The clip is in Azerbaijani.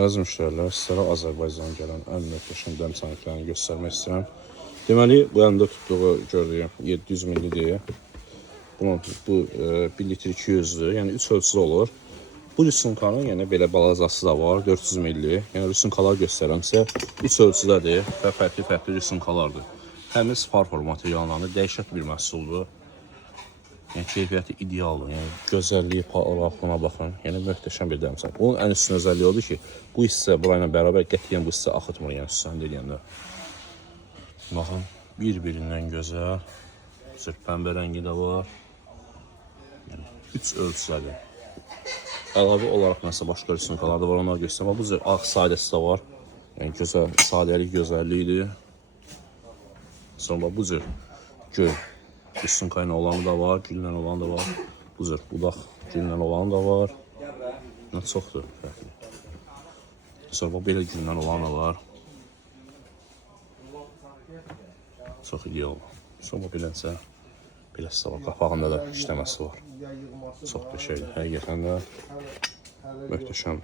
Əziz müştərilər, sizlərə Azərbaycandan gələn ən möhtəşəm dəm çanaqlarını göstərmək istəyirəm. Deməli, bu əlimdə tutduğu gördüyüm 700 millidir. Bunun bu 1 litr 200'dür. Yəni 3 ölçüsü olur. Bu rüsumkanın yəni belə balazası da var, 400 milli. Yəni rüsumkalar göstərəmsə 3 ölçüdədir və fərqli rüsumkalardır. Təmiz farfor materiallarını dəhşət bir məhsuldur. Yəni keyfiyyəti idealdır. Yəni gözəlliyi, parlaqlığına baxın. Yəni möhtəşəm bir dəmçan. Onun ən üstün özelliyi odur ki, bu hissə burayla bərabər qətiyyən bu hissə axıtmır, yəni süsən deyəndə. Baxın, bir-birindən gözəl. Sırf pəmbə rəngi də var. Yəni 3 ölçüdədir. Əlavə olaraq məsələ başqa rüsumkalar da var, onları göstərəm. Bu cür ağ sadəsi də var. Yəni gözəl, sadəlik, gözəllikdir. Sonra bu cür göy rüsumkayla olanı da var, güllə olanı da var. Bu cür budaq güllə olanı da var. Nə çoxdur fərqli. Sonra belə güllə olanı da var. Çox ideal. Sonra beləncə beləsi var. Qapağında da işləməsi var. Çox bir şeydir. Həqiqətən də möhtəşəm.